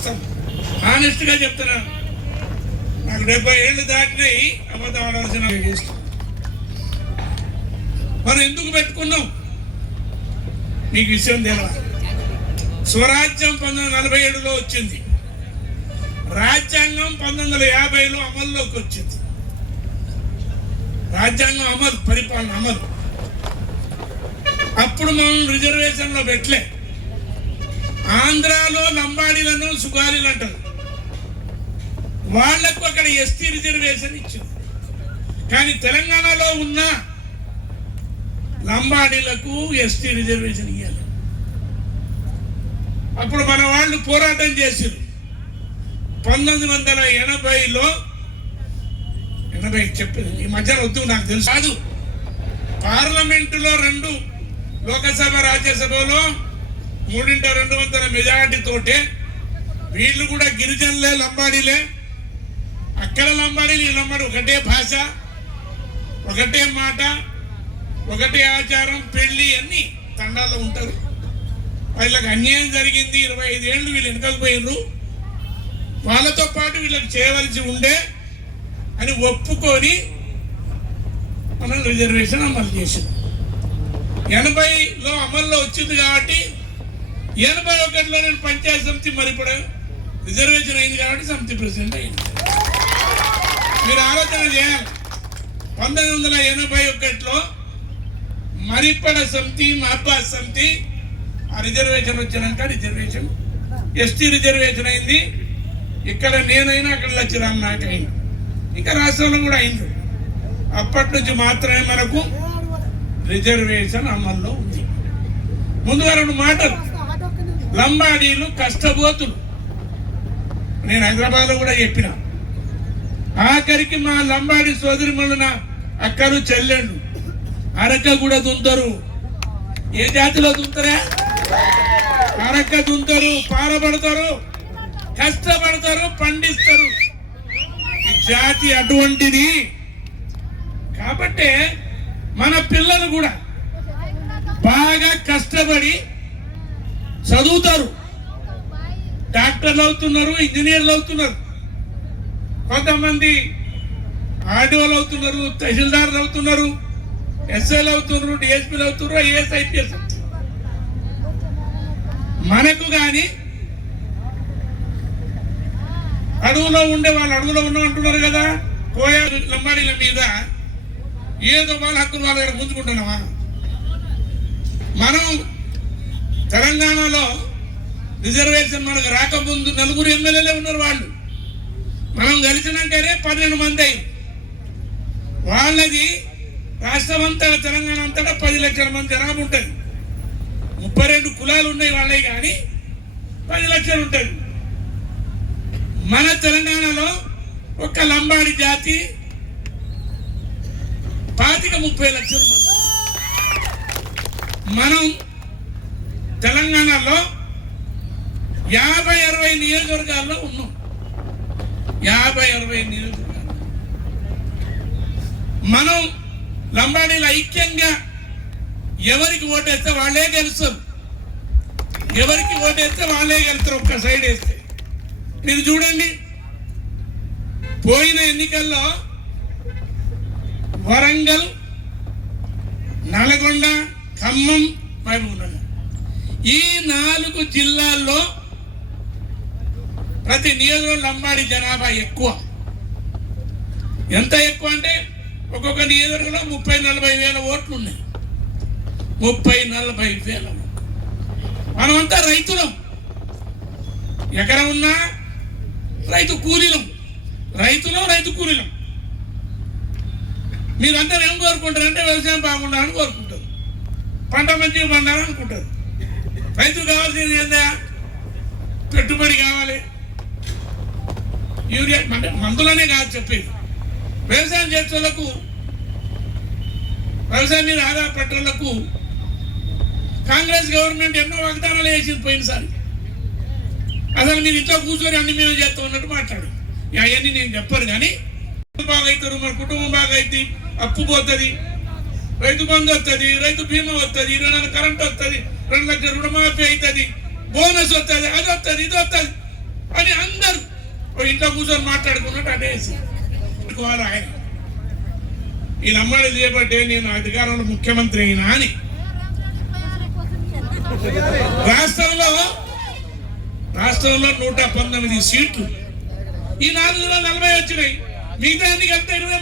కష్టం ఆనెస్ట్గా చెప్తున్నాను నాకు డెబ్బై ఏళ్ళు దాటినాయి అబద్ధం ఆడాల్సిన మనం ఎందుకు పెట్టుకున్నాం నీకు విషయం తెలియదు స్వరాజ్యం పంతొమ్మిది నలభై ఏడులో వచ్చింది రాజ్యాంగం పంతొమ్మిది వందల యాభైలో అమల్లోకి వచ్చింది రాజ్యాంగం అమలు పరిపాలన అమలు అప్పుడు మనం రిజర్వేషన్లో పెట్టలేదు ఆంధ్రాలో లంబాడీలను సుగాలీలు అంటారు వాళ్లకు అక్కడ ఎస్టీ రిజర్వేషన్ ఇచ్చింది కానీ తెలంగాణలో ఉన్న లంబాడీలకు ఎస్టీ రిజర్వేషన్ ఇవ్వాలి అప్పుడు మన వాళ్ళు పోరాటం చేశారు పంతొమ్మిది వందల ఎనభైలో ఎనభై చెప్పింది ఈ మధ్యన వద్దు నాకు తెలుసు కాదు పార్లమెంటులో రెండు లోకసభ రాజ్యసభలో మూడింట రెండు వందల తోటే వీళ్ళు కూడా గిరిజనులే లంబాడీలే అక్కడ లంబాడీలు ఈ లంబాడి ఒకటే భాష ఒకటే మాట ఒకటే ఆచారం పెళ్లి అన్ని తండాల్లో ఉంటారు వాళ్ళకి అన్యాయం జరిగింది ఇరవై ఐదేళ్ళు వీళ్ళు వెనకపోయినరు వాళ్ళతో పాటు వీళ్ళకి చేయవలసి ఉండే అని ఒప్పుకొని మనం రిజర్వేషన్ అమలు చేసింది ఎనభైలో అమల్లో వచ్చింది కాబట్టి ఎనభై ఒకటిలో నేను పంచాయతీ సమితి మరి రిజర్వేషన్ అయింది కాబట్టి సమితి ప్రెసిడెంట్ అయింది మీరు ఆలోచన చేయాలి పంతొమ్మిది వందల ఎనభై ఒకటిలో మరిపడ సమితి మహబాస్ సమితి ఆ రిజర్వేషన్ వచ్చినాక రిజర్వేషన్ ఎస్టీ రిజర్వేషన్ అయింది ఇక్కడ నేనైనా అక్కడ లచ్చిరామ్ నాయక్ అయింది ఇంకా రాష్ట్రంలో కూడా అయింది అప్పటి నుంచి మాత్రమే మనకు రిజర్వేషన్ అమల్లో ఉంది ముందు రెండు మాటలు లంబాడీలు కష్టబోతులు నేను హైదరాబాద్లో కూడా చెప్పిన ఆఖరికి మా లంబాడి సోదరి మళ్ళున అక్కరు చెల్లెళ్ళు అరక కూడా దుంతరు ఏ జాతిలో దుంతరా అరక దుంతరు పారబడతారు కష్టపడతారు పండిస్తారు జాతి అటువంటిది కాబట్టే మన పిల్లలు కూడా బాగా కష్టపడి చదువుతారు డాక్టర్లు అవుతున్నారు ఇంజనీర్లు అవుతున్నారు కొంతమంది ఆర్డీఓలు అవుతున్నారు తహసీల్దార్లు అవుతున్నారు ఎస్ఐలు అవుతున్నారు డిఎస్పీలు అవుతున్నారు ఐఏఎస్ ఐపీఎస్ మనకు కానీ అడవులో ఉండే వాళ్ళు అడవులో ఉన్నాం అంటున్నారు కదా కోయా లంబాడీల మీద ఏదో వాళ్ళ హక్కులు వాళ్ళ దగ్గర గుంజుకుంటున్నామా మనం తెలంగాణలో రిజర్వేషన్ మనకు రాకముందు నలుగురు ఎమ్మెల్యేలే ఉన్నారు వాళ్ళు మనం కలిసినాకనే పన్నెండు మంది అయింది వాళ్ళది రాష్ట్రం అంతా తెలంగాణ అంతటా పది లక్షల మంది జనాభా ఉంటుంది ముప్పై రెండు కులాలు ఉన్నాయి వాళ్ళే కానీ పది లక్షలు ఉంటుంది మన తెలంగాణలో ఒక్క లంబాడి జాతి పాతిక ముప్పై లక్షల మంది మనం తెలంగాణలో యాభై అరవై నియోజకవర్గాల్లో ఉన్నాం యాభై అరవై నియోజకవర్గాలు మనం లంబాడీలు ఐక్యంగా ఎవరికి ఓటేస్తే వాళ్ళే గెలుస్తారు ఎవరికి ఓటేస్తే వాళ్ళే గెలుస్తారు ఒక్క సైడ్ వేస్తే మీరు చూడండి పోయిన ఎన్నికల్లో వరంగల్ నల్గొండ ఖమ్మం మహబూబ్నగర్ ఈ నాలుగు జిల్లాల్లో ప్రతి నియోజకవర్గం లంబాడి జనాభా ఎక్కువ ఎంత ఎక్కువ అంటే ఒక్కొక్క నియోజకవర్గంలో ముప్పై నలభై వేల ఓట్లు ఉన్నాయి ముప్పై నలభై వేల మనమంతా రైతులం ఎక్కడ ఉన్నా రైతు కూలీలం రైతులం రైతు కూలీలం మీరందరూ ఏం కోరుకుంటారంటే వ్యవసాయం బాగుండాలని కోరుకుంటారు పంట మంచిగా పండాలనుకుంటారు అనుకుంటారు రైతులు కావాల్సింది ఏందా పెట్టుబడి కావాలి యూరియా అంటే మందులనే కాదు చెప్పేది వ్యవసాయం చేసేవాళ్ళకు వ్యవసాయం మీద ఆధారపడ్డోళ్లకు కాంగ్రెస్ గవర్నమెంట్ ఎన్నో వాగ్దానాలు వేసింది పోయినసారి అసలు మీరు ఇంట్లో కూర్చొని అన్ని మేము చేస్తా ఉన్నట్టు మాట్లాడు అవన్నీ నేను చెప్పాను కానీ బాగా అవుతారు మన కుటుంబం బాగా అయితే అప్పు పోతుంది రైతు బంధు వస్తుంది రైతు బీమా వస్తుంది ఇరవై నాలుగు కరెంట్ వస్తుంది రెండు లక్షలు రుణమాఫీ అవుతుంది బోనస్ వస్తుంది అది వస్తుంది ఇది వస్తుంది అని అందరు ఇంట్లో కూర్చొని మాట్లాడుకున్నట్టు అనేసి ఆయన ఈ నమ్మాలి చేపట్టే నేను అధికారంలో ముఖ్యమంత్రి అయినా అని రాష్ట్రంలో రాష్ట్రంలో నూట పంతొమ్మిది సీట్లు ఈ నాలుగు నలభై వచ్చినాయి మిగతా ఎన్నికలతో ఇరవై